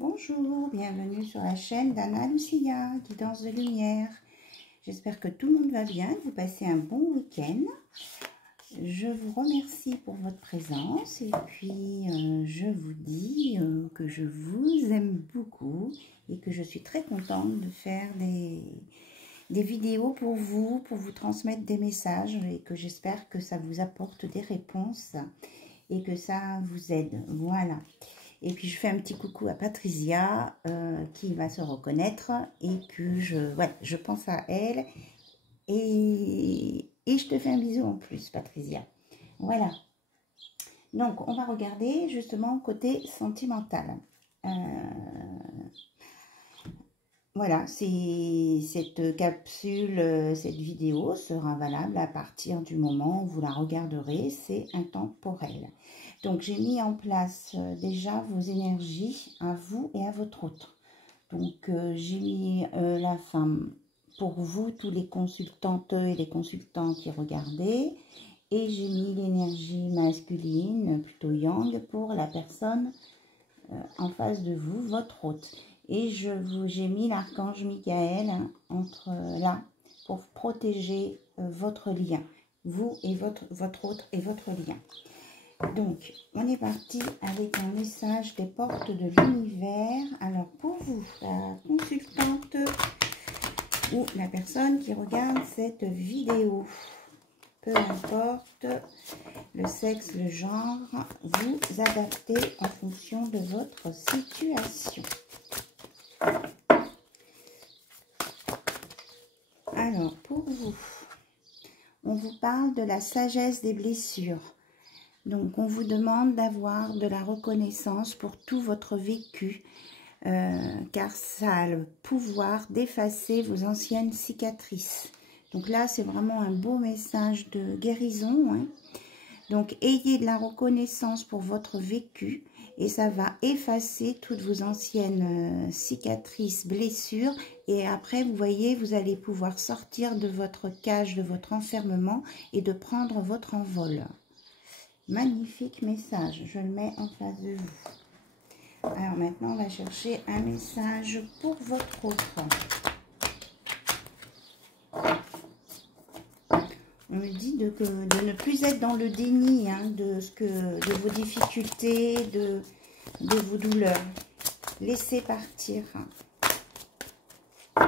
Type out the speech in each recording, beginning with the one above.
Bonjour, bienvenue sur la chaîne d'Anna Lucia, Guidance de Lumière. J'espère que tout le monde va bien, que vous passez un bon week-end. Je vous remercie pour votre présence et puis je vous dis que je vous aime beaucoup et que je suis très contente de faire des vidéos pour vous transmettre des messages et que j'espère que ça vous apporte des réponses et que ça vous aide. Voilà. Et puis, je fais un petit coucou à Patricia qui va se reconnaître et que je pense à elle. Et je te fais un bisou en plus, Patricia. Voilà. Donc, on va regarder justement côté sentimental. Voilà, cette capsule, cette vidéo sera valable à partir du moment où vous la regarderez. C'est intemporel. Donc, j'ai mis en place déjà vos énergies à vous et à votre autre. Donc, j'ai mis la femme pour vous, tous les consultantes et les consultants qui regardaient. Et j'ai mis l'énergie masculine, plutôt yang, pour la personne en face de vous, votre hôte. Et j'ai mis l'archange Michael entre là pour protéger votre lien, vous et votre hôte et votre lien. Donc, on est parti avec un message des portes de l'univers. Alors, pour vous, la consultante ou la personne qui regarde cette vidéo, peu importe le sexe, le genre, vous adaptez en fonction de votre situation. Alors, pour vous, on vous parle de la sagesse des blessures. Donc, on vous demande d'avoir de la reconnaissance pour tout votre vécu, car ça a le pouvoir d'effacer vos anciennes cicatrices. Donc là, c'est vraiment un beau message de guérison, hein. Donc, ayez de la reconnaissance pour votre vécu et ça va effacer toutes vos anciennes cicatrices, blessures. Et après, vous voyez, vous allez pouvoir sortir de votre cage, de votre enfermement et de prendre votre envol. Magnifique message, je le mets en face de vous. Alors maintenant, on va chercher un message pour votre autre. On me dit de ne plus être dans le déni hein, de vos difficultés, de vos douleurs. Laissez partir. Oh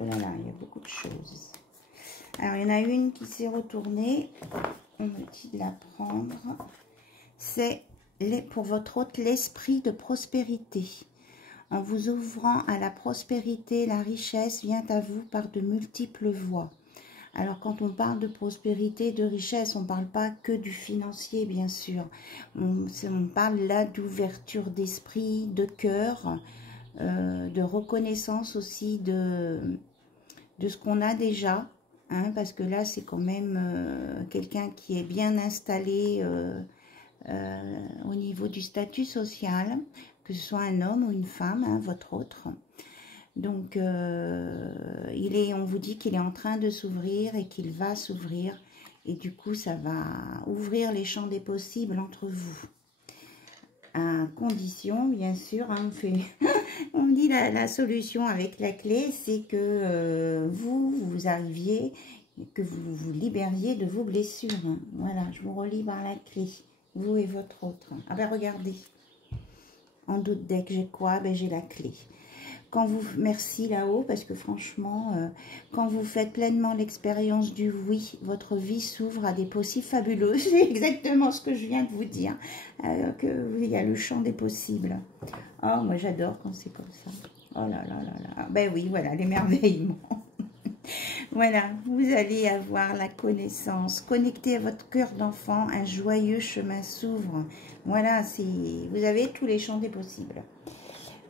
là là, il y a beaucoup de choses. Alors, il y en a une qui s'est retournée. On me dit de la prendre. C'est pour votre hôte l'esprit de prospérité. En vous ouvrant à la prospérité, la richesse vient à vous par de multiples voies. Alors, quand on parle de prospérité, de richesse, on ne parle pas que du financier, bien sûr. On parle là d'ouverture d'esprit, de cœur, de reconnaissance aussi de ce qu'on a déjà. Hein, parce que là, c'est quand même quelqu'un qui est bien installé au niveau du statut social, que ce soit un homme ou une femme, hein, votre autre. Donc, on vous dit qu'il est en train de s'ouvrir et qu'il va s'ouvrir. Et du coup, ça va ouvrir les champs des possibles entre vous. À condition, bien sûr, hein, on dit la solution avec la clé, c'est que vous arriviez, que vous vous libériez de vos blessures. Hein. Voilà, je vous relis par la clé, vous et votre autre. Ah ben regardez, en d'autres decks, j'ai quoi? Ben j'ai la clé. Quand vous, merci là-haut, parce que franchement, quand vous faites pleinement l'expérience du oui, votre vie s'ouvre à des possibles fabuleux. C'est exactement ce que je viens de vous dire, qu'il y a le champ des possibles. Oh, moi j'adore quand c'est comme ça. Oh là là là là. Ben oui, voilà, l'émerveillement. Voilà, vous allez avoir la connaissance. Connecté à votre cœur d'enfant, un joyeux chemin s'ouvre. Voilà, vous avez tous les champs des possibles.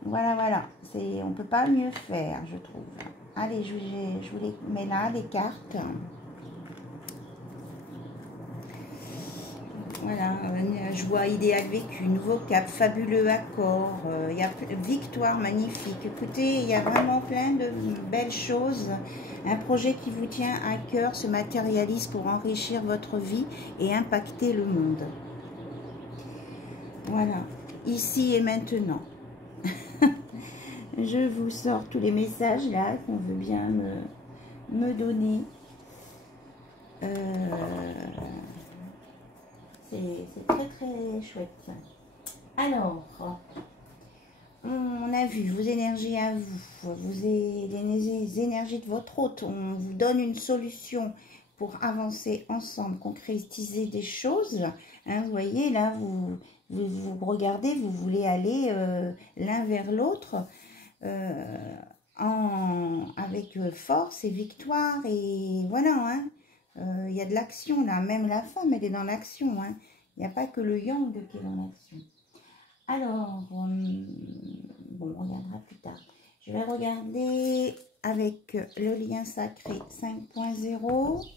Voilà, voilà. On ne peut pas mieux faire, je trouve. Allez, je vous les mets là, les cartes. Voilà, une joie idéale vécue, nouveau cap, fabuleux accord. Il y a victoire magnifique. Écoutez, il y a vraiment plein de belles choses. Un projet qui vous tient à cœur se matérialise pour enrichir votre vie et impacter le monde. Voilà. ici et maintenant. Je vous sors tous les messages là qu'on veut bien me donner. C'est très très chouette. Alors, on a vu vos énergies à vous, les énergies de votre hôte. On vous donne une solution pour avancer ensemble, concrétiser des choses. Hein, vous voyez, là, vous regardez, vous voulez aller l'un vers l'autre avec force et victoire. Et voilà, hein. Il y a de l'action là, même la femme, elle est dans l'action. Hein. Il n'y a pas que le yang qui est dans l'action. Alors, bon, on regardera plus tard. Je vais regarder avec le lien sacré 5.0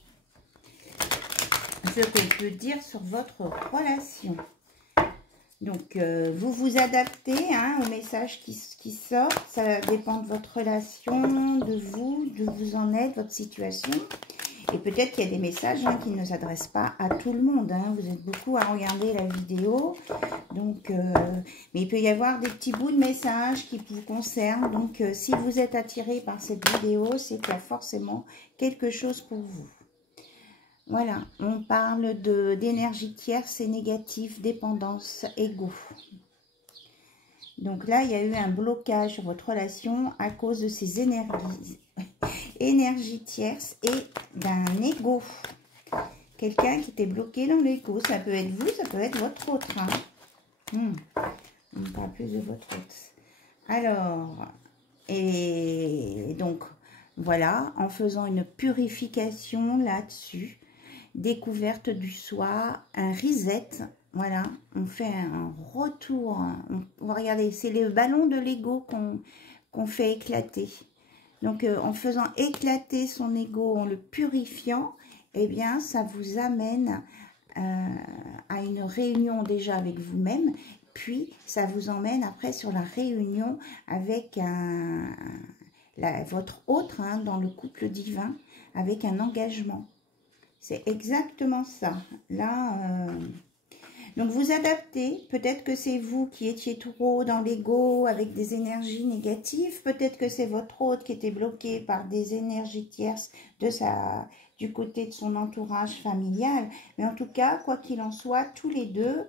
ce qu'on peut dire sur votre relation. Donc, vous vous adaptez hein, au message qui sort. Ça dépend de votre relation, de vous en êtes, votre situation. Et peut-être qu'il y a des messages hein, qui ne s'adressent pas à tout le monde. Hein. Vous êtes beaucoup à regarder la vidéo. Donc, mais il peut y avoir des petits bouts de messages qui vous concernent. Donc, si vous êtes attiré par cette vidéo, c'est qu'il y a forcément quelque chose pour vous. Voilà, on parle d'énergie tierce et négative, dépendance, ego. Donc là, il y a eu un blocage sur votre relation à cause de ces énergies tierces et d'un ego. Quelqu'un qui était bloqué dans l'ego. Ça peut être vous, ça peut être votre autre. Hein. On parle plus de votre autre. Alors, et donc, voilà, en faisant une purification là-dessus, découverte du soi, un reset, voilà, on fait un retour, on va regarder, c'est les ballons de l'ego qu'on fait éclater. Donc, en faisant éclater son ego, en le purifiant, eh bien, ça vous amène à une réunion déjà avec vous-même, puis ça vous emmène après sur la réunion avec votre autre, hein, dans le couple divin, avec un engagement. C'est exactement ça. Là, donc vous adaptez. Peut-être que c'est vous qui étiez trop dans l'ego avec des énergies négatives. Peut-être que c'est votre hôte qui était bloqué par des énergies tierces du côté de son entourage familial. Mais en tout cas, quoi qu'il en soit, tous les deux,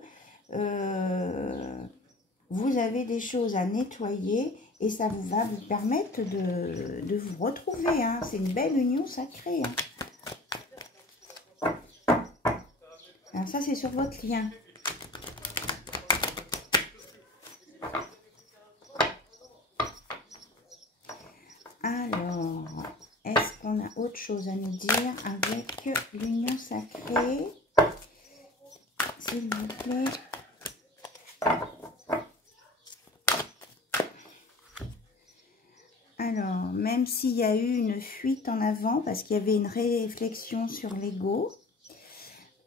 vous avez des choses à nettoyer et ça va vous permettre de vous retrouver. Hein. C'est une belle union sacrée. Hein. Alors ça, c'est sur votre lien. Alors, est-ce qu'on a autre chose à nous dire avec l'union sacrée? S'il vous plaît. Alors, même s'il y a eu une fuite en avant, parce qu'il y avait une réflexion sur l'ego,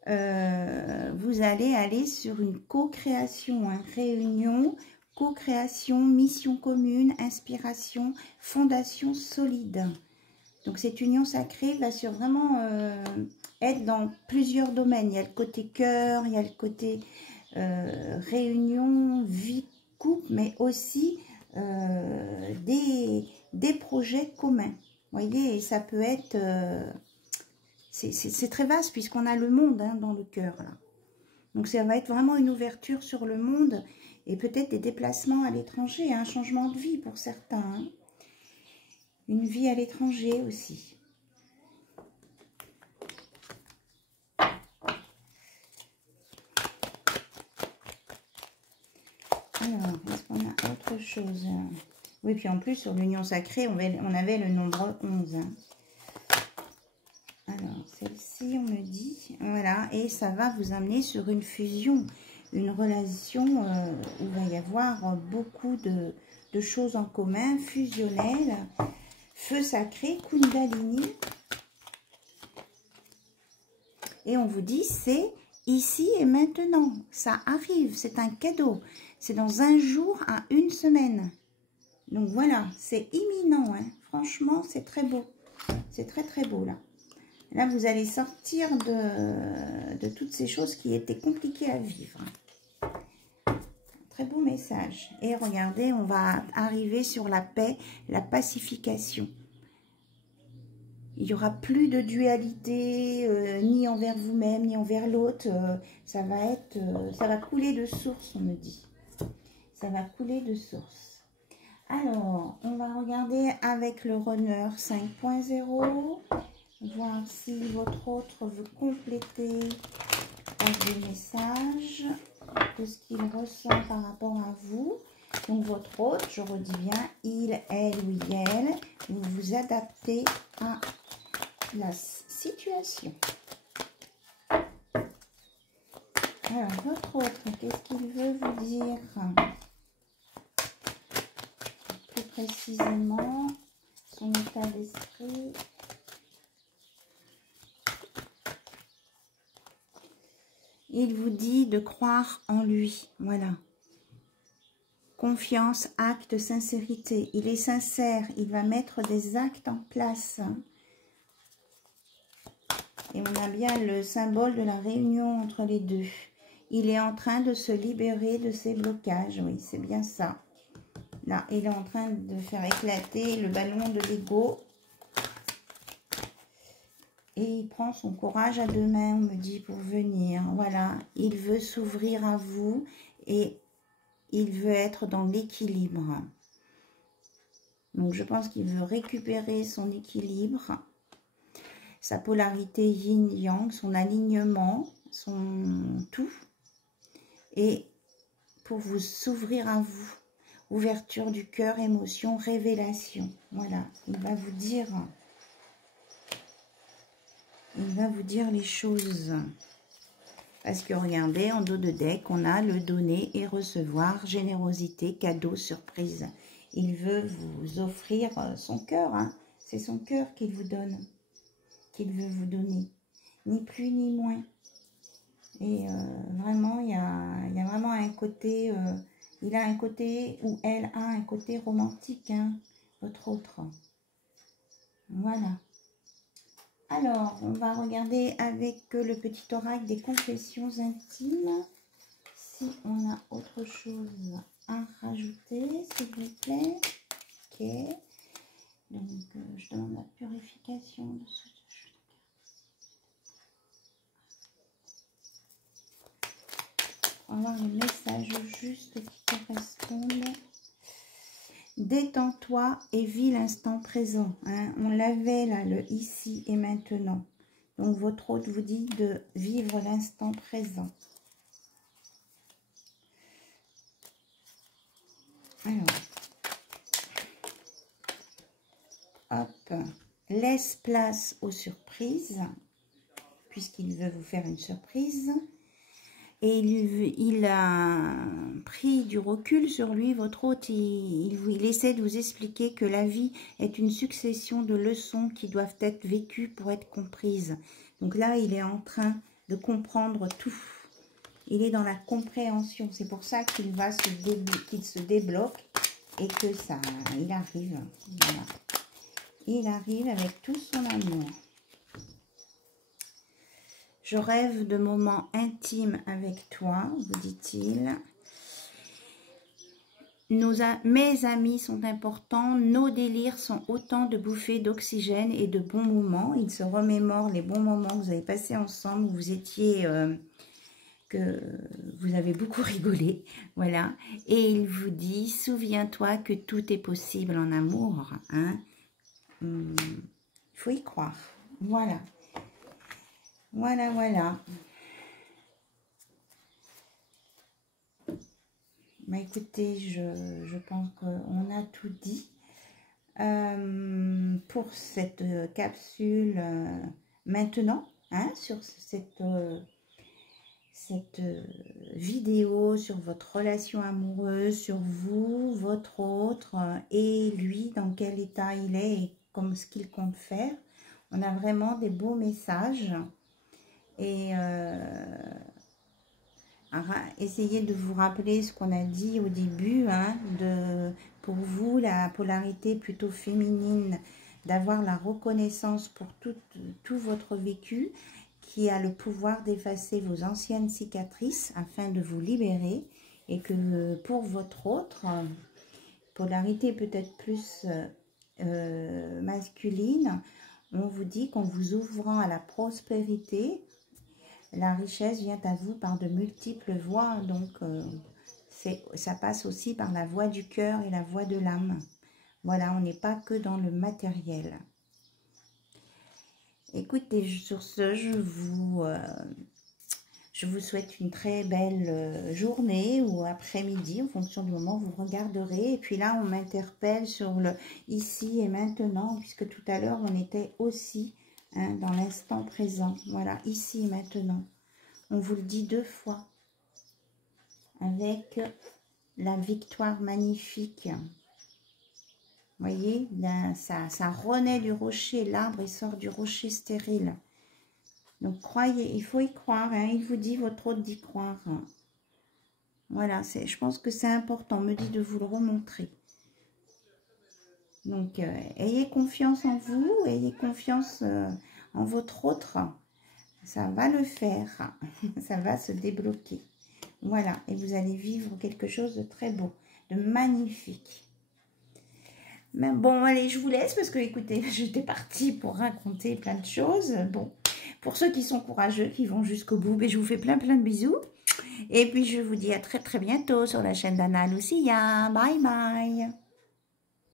vous allez aller sur une co-création, hein, réunion, co-création, mission commune, inspiration, fondation solide. Donc cette union sacrée va sur vraiment être dans plusieurs domaines. Il y a le côté cœur, il y a le côté réunion, vie, couple, mais aussi des projets communs. Vous voyez, et ça peut être... c'est très vaste puisqu'on a le monde hein, dans le cœur. Là. Donc ça va être vraiment une ouverture sur le monde et peut-être des déplacements à l'étranger, un changement de vie pour certains. Hein. Une vie à l'étranger aussi. Alors, est-ce qu'on a autre chose? Oui, puis en plus, sur l'union sacrée, on avait le nombre 11. Hein. Alors, celle-ci, on me dit, voilà, et ça va vous amener sur une fusion, une relation où il va y avoir beaucoup de choses en commun, fusionnelles, feu sacré, Kundalini. Et on vous dit, c'est ici et maintenant, ça arrive, c'est un cadeau, c'est dans un jour à une semaine. Donc voilà, c'est imminent, hein. Franchement, c'est très beau, c'est très très beau là. Là, vous allez sortir de toutes ces choses qui étaient compliquées à vivre. très beau message. Et regardez, on va arriver sur la paix, la pacification. Il n'y aura plus de dualité, ni envers vous-même, ni envers l'autre. Ça va couler de source, on me dit. Ça va couler de source. Alors, on va regarder avec le runner 5.0. Voir si votre autre veut compléter par des messages de ce qu'il ressent par rapport à vous. Donc, votre autre, je redis bien, il, elle ou elle, vous vous adaptez à la situation. Alors, votre autre, qu'est-ce qu'il veut vous dire? Plus précisément, son état d'esprit. Il vous dit de croire en lui. Voilà. Confiance, acte, sincérité. Il est sincère. Il va mettre des actes en place. Et on a bien le symbole de la réunion entre les deux. Il est en train de se libérer de ses blocages. Oui, c'est bien ça. Là, il est en train de faire éclater le ballon de l'ego. Et il prend son courage à deux mains, on me dit, pour venir. Voilà, il veut s'ouvrir à vous et il veut être dans l'équilibre. Donc, je pense qu'il veut récupérer son équilibre, sa polarité yin-yang, son alignement, son tout. Et pour vous s'ouvrir à vous, ouverture du cœur, émotion, révélation. Voilà, il va vous dire... Il va vous dire les choses. Parce que regardez, en dos de deck, on a le donner et recevoir, générosité, cadeau, surprise. Il veut vous offrir son cœur. Hein. C'est son cœur qu'il vous donne. Qu'il veut vous donner. Ni plus ni moins. Et vraiment, il y a vraiment un côté... il a un côté, ou elle a un côté romantique. Hein, votre autre. Voilà. Alors, on va regarder avec le petit oracle des confessions intimes. Si on a autre chose à rajouter, s'il vous plaît. Ok. Donc, je demande la purification de ce jeu. On va voir les messages justes qui correspondent. Détends-toi et vis l'instant présent. Hein. On l'avait là, le ici et maintenant. Donc, votre hôte vous dit de vivre l'instant présent. Alors, hop, laisse place aux surprises, puisqu'il veut vous faire une surprise. Et il a pris du recul sur lui, votre hôte, il essaie de vous expliquer que la vie est une succession de leçons qui doivent être vécues pour être comprises. Donc là, il est en train de comprendre tout. Il est dans la compréhension. C'est pour ça qu'il se débloque et que ça, il arrive. Voilà. Il arrive avec tout son amour. Je rêve de moments intimes avec toi, vous dit-il. Mes amis sont importants, nos délires sont autant de bouffées d'oxygène et de bons moments. Il se remémore les bons moments que vous avez passés ensemble, où vous étiez, que vous avez beaucoup rigolé, voilà. Et il vous dit, souviens-toi que tout est possible en amour, hein. Il faut y croire, voilà. Voilà, voilà. Bah, écoutez, je pense qu'on a tout dit pour cette capsule maintenant, hein, sur cette vidéo, sur votre relation amoureuse, sur vous, votre autre, et lui, dans quel état il est et comme ce qu'il compte faire. On a vraiment des beaux messages. Et essayez de vous rappeler ce qu'on a dit au début, hein, pour vous, la polarité plutôt féminine, d'avoir la reconnaissance pour tout votre vécu, qui a le pouvoir d'effacer vos anciennes cicatrices afin de vous libérer. et que pour votre autre, polarité peut-être plus masculine, on vous dit qu'en vous ouvrant à la prospérité, la richesse vient à vous par de multiples voies. Donc, ça passe aussi par la voie du cœur et la voie de l'âme. Voilà, on n'est pas que dans le matériel. Écoutez, sur ce, je vous souhaite une très belle journée ou après-midi, en fonction du moment où vous regarderez. Et puis là, on m'interpelle sur le ici et maintenant, puisque tout à l'heure, on était aussi dans l'instant présent. Voilà, ici et maintenant. On vous le dit 2 fois, avec la victoire magnifique. Vous voyez, là, ça renaît du rocher, l'arbre, il sort du rocher stérile. Donc, croyez, il faut y croire, hein, il vous dit, votre hôte d'y croire. Voilà, je pense que c'est important, on me dit de vous le remontrer. Donc, ayez confiance en vous, ayez confiance en votre autre. Ça va le faire, ça va se débloquer. Voilà, et vous allez vivre quelque chose de très beau, de magnifique. Mais bon, allez, je vous laisse parce que, écoutez, j'étais partie pour raconter plein de choses. Bon, pour ceux qui sont courageux, qui vont jusqu'au bout, je vous fais plein de bisous. Et puis, je vous dis à très bientôt sur la chaîne d'Anna Lucia. Bye bye.